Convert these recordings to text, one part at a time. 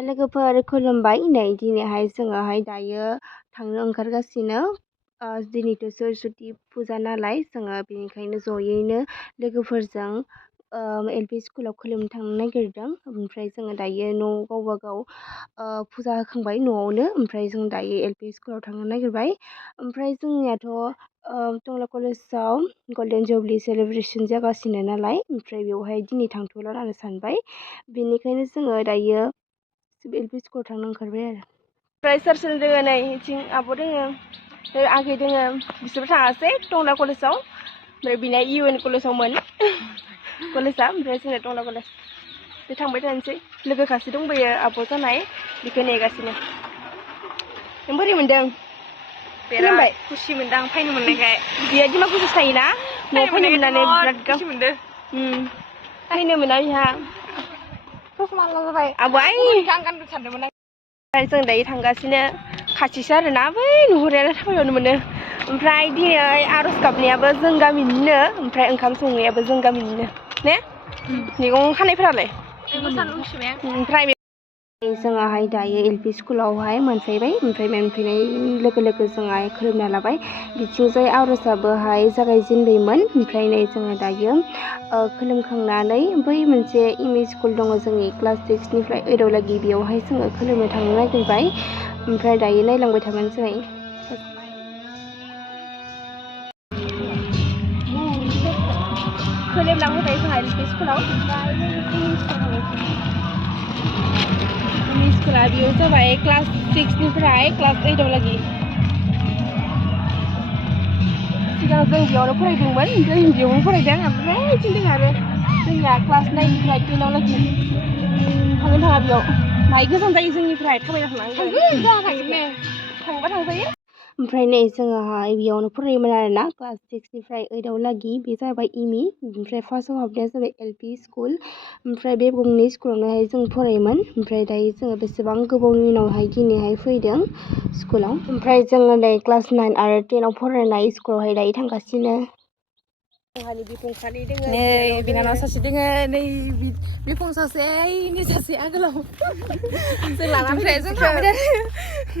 हाय लोगोफोर खुलुमबाय नै दिनैहाय जोङोहाय दायो थांनो ओंखारगासिनो दिनैथ' सरस्वती पुजा नालाय जोङो बेनिखायनो जयैनो लोगोफोरजों एलपि स्कुलाव खुलुमनो थांनो नागिरदों ओमफ्राय जोङो दायो न' गावबा गाव पुजा होखांबाय न'आवनो ओमफ्राय जों दायो एलपि स्कुलाव थांनो नागिरबाय ओमफ्राय जोंनियाथ' टंला कलेजाव गल्डेन जुबली सेलेब्रेसन जागासिनो नालाय ओमफ्राय बेवहाय दिनै थांथ'ला होननानै सानबाय बेनिखायनो जोङो दायो एलपि स्कुलाव थांनो ओंखारबाय आरो ओमफ्राय सोर सोर दोङो नै बिथिं आब' दोङो आगै दोङो बिसोरबो थाङासै टंला कलेजाव ओमफ्राय बिना UN कलेजावमोन कलेजा ओमफ्राय जोंना टंला कलेज बे थांबाय थानोसै लोगो सासे दंबोयो आब' जानाय बेखौ नेगासिनो नों बोरै मोनदों खुलुमबाय खुसि मोनदों फैनो मोननायखाय बियो दिमाकुसिसो थायोना न'आव फैनो मोननानै बिराद खुसि मोनदों फैनो मोना बिहा आब' आइ गाननो सानदोंमोन आं जों दायो थांगासिनो खाथिसो आरोना बै नुहुरनायानो थाबायनो मोनो ओमफ्राय दिनै आर'ज गाबनायाबो जों गामिनिनो ओमफ्राय ओंखाम संनायाबो जों गामिनिनो ने मैगं खानायफोरालाय ओमफ्राय जोङोहाय दायो एलपि स्कुलावहाय मोनफैबाय ओमफ्राय मोनफैनाय लोगो लोगो जोंहाय खुलुमना लाबाय बिथिंजाय आर'जाबोहाय जागायजेनबायमोन ओमफ्राय नै जोङो दायो खुलुमखांनानै बै मोनसे स्कुल दङ जोंनि क्लास 6निफ्राय 8 लागि बेयावहाय जोङो खुलुमनो थांनो नागिरबाय ओमफ्राय दायो नायलांबाय थाबानो जाबाय खुलुमलांबाय जोंहा एलपि स्कुलाव स्कुला बेयाव जाबाय क्लास 6निफ्राय क्लास 8 लागि सिगां जों बेयावनो फरायदोंमोन ओमफ्राय बेयावनो फरायदों ओमफ्राय थिनदों आरो जोंनिया क्लास 9निफ्राय 10 लागि थांनो थाङा बेयाव माइ गोजान जायो जोंनिफ्राय थाबायना थांनांगोन थांबा थांजायो ओमफ्राय नै जोङोहाय बेयावनो फरायोमोन आरोना क्लास 6निफ्राय 8 लागि बे जाबाय ओमफ्राय फार्स्टआव हाबनाया जाबाय एलपि स्कुल ओमफ्राय बे गंनै स्कुलावनोहाय जों फरायोमोन ओमफ्राय दायो जोङो बेसेबां गोबावनि उनावहाय दिनैहाय फैदों स्कुलाव ओमफ्राय जोङो नै क्लास 9 आरो 10आव फरायनाय स्कुलावहाय दायो थांगासिनो जोंहानि बिफंखालि दोङो नै बिनानाव सासे दोङो नै बिफं सासे ओइनि सासे आगोलाव जों लानानै जों थांबाय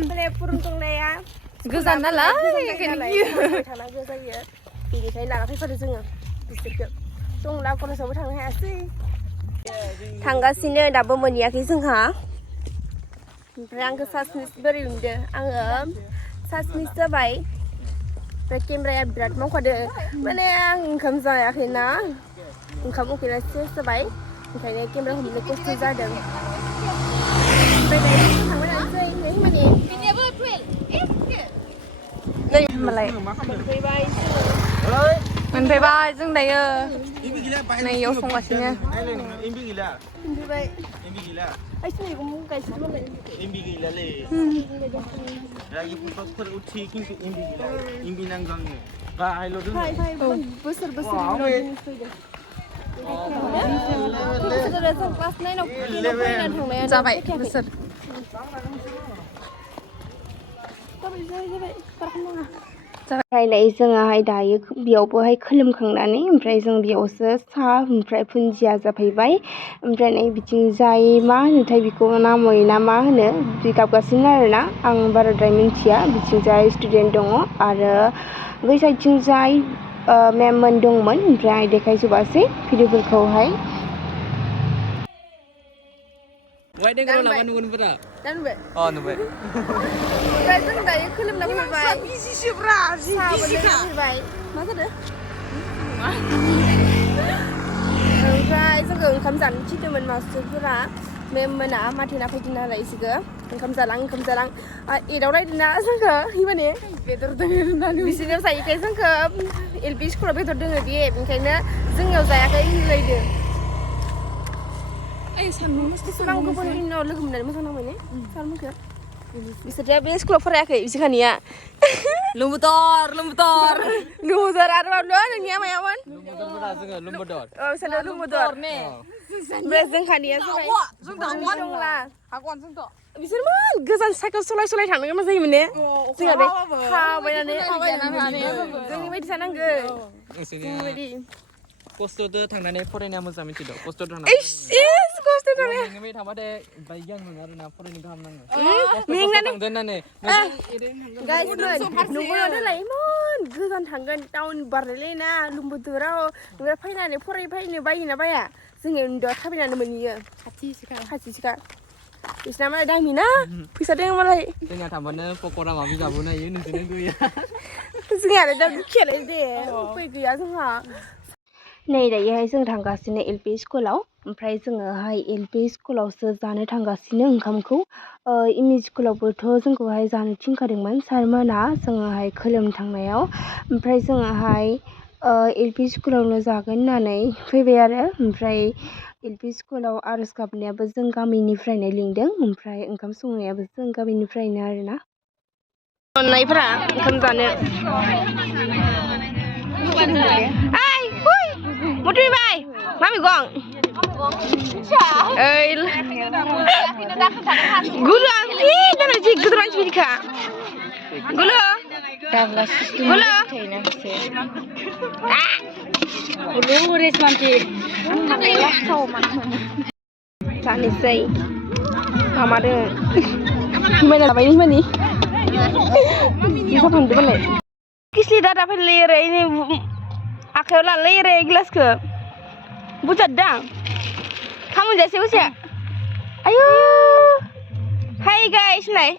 माने फुरुं दंनाया गोजान नालाय थांनांगौ जायो बेनिखायनो लाना फैफादो जोङो बिसोरखौ टंला कलेजावबो थांनो हायासै थांगासिनो दाबो मोनहैयाखै जोंहा ओमफ्राय आंखौ सासमिस बोरै नुदों आङो सासमिस जाबाय ओमफ्राय केमेराया बिराद मावखादो माने आं ओंखाम जायाखैना ओंखाम उखैना सेस जाबाय ओंखायनो केमेरा हमनो खस्थ' जादों ओमफ्राय दायो थांबाय थानोसै नै माने नै होमबालाय मोनफैबाय जों दायो नै इयाव संगासिनो मोनफैबाय बोसोर क्लास 9आव जाबाय बोसोर रायलाय जोङोहाय दायो बेयावबोहाय खुलुमखांनानै ओमफ्राय जों बेयावसो साहा ओमफ्राय भुन्जिया जाफैबाय ओमफ्राय नै बिथिंजाय मा होनोथाय बेखौ नामै ना मा होनो बि गाबगासिनो आरोना आं बाराद्राय मिन्थिया बिथिंजाय स्टुडेन्ट दङ आरो बै साइडथिंजाय मेममोन दंमोन ओमफ्राय देखायजोबासै भिडिअफोरखौहाय नुबाय ओमफ्राय जों दायो खुलुमना फैबाय मा जादों ओमफ्राय जोंखौ ओंखाम जानो थिनदोंमोन मास्टारफोरा मेममोना माथेना फैदों नालाय इसोरखौ ओंखाम जालां 8आव रायदोंना जोंखौ माने बेदर दङ होननानै बिसोरनियाव जायैखाय जोंखौ एलपि स्कुलाव बेदर दङ बे बेनिखायनो जोंनियाव जायाखै होनलायदों बेसेबां गोबावनि उनाव लोगो मोननानै मोजां नांबाय ने सारमोनखौ बिसोरनिया बे स्कुलाव फरायाखै बिसोरहानिया लुम्बुदर आरो माब्ला नोंनिया मायामोन लुम्बुदर ओमफ्राय जोंहानिया जाबाय बिसोरमोन गोजान साइकेल सलाय थांनो गोनां जायोमोन ने जोंहा बे थाबायनानै जोंनि बायदि जानांगौ जोंनि बायदि खस्थ'दो थांनानै फरायनाया मोजां मिथिदों खस्थ' थांनानै खस्थ' थांनाया नोङो थांबाथाय बाइक गियान मोनो आरोना फरायनो गाहाम नाङो मेंनानै दोननानै नंगौ नालाय इमान गोजान थांगोन टाउन बारलायलायना लुमबुदुराव ओमफ्राय फैनानै फरायनो बायोना बाया जोङो उन्दुआ थाबायनानै मोनहैयो खाथिसिखा बिसिना मालाय दामि ना फैसा दङ मालाय जोंहा थांबानो पकरा माबि जाबोनो हायो नोंसोरनो गैया जोंहा आरो दा दुखियालाय दे उफाय गैया जोंहा नै दायोहाय जों थांगासिनो LP स्कुलाव ओमफ्राय जोङोहाय LP स्कुलावसो जानो थांगासिनो ओंखामखौ ME स्कुलावबोथ' जोंखौहाय जानो थिनखादोंमोन सारमोना जोङोहाय खोलोमनो थांनायाव ओमफ्राय जोङोहाय LP स्कुलावनो जागोन होननानै फैबाय आरो ओमफ्राय LP स्कुलाव आर'ज गाबनायाबो जों गामिनिफ्रायनो लिंदों ओमफ्राय ओंखाम संनायाबो जों गामिनिफ्रायनो आरोना अननायफोरा ओंखाम जानो Fwiby, mami gong. Gulu anti, dan aja Gwdwni Amerika. Gulu. Gulu. Gulu resmanti. Sanisai. Amade. Gimana apa ini mani? Bisa pandu balik. Kisli dada pelire ini. Akhirnya lalai reglas ke, bucat dang, kamu jadi siapa? Ayo, hai guys, nih.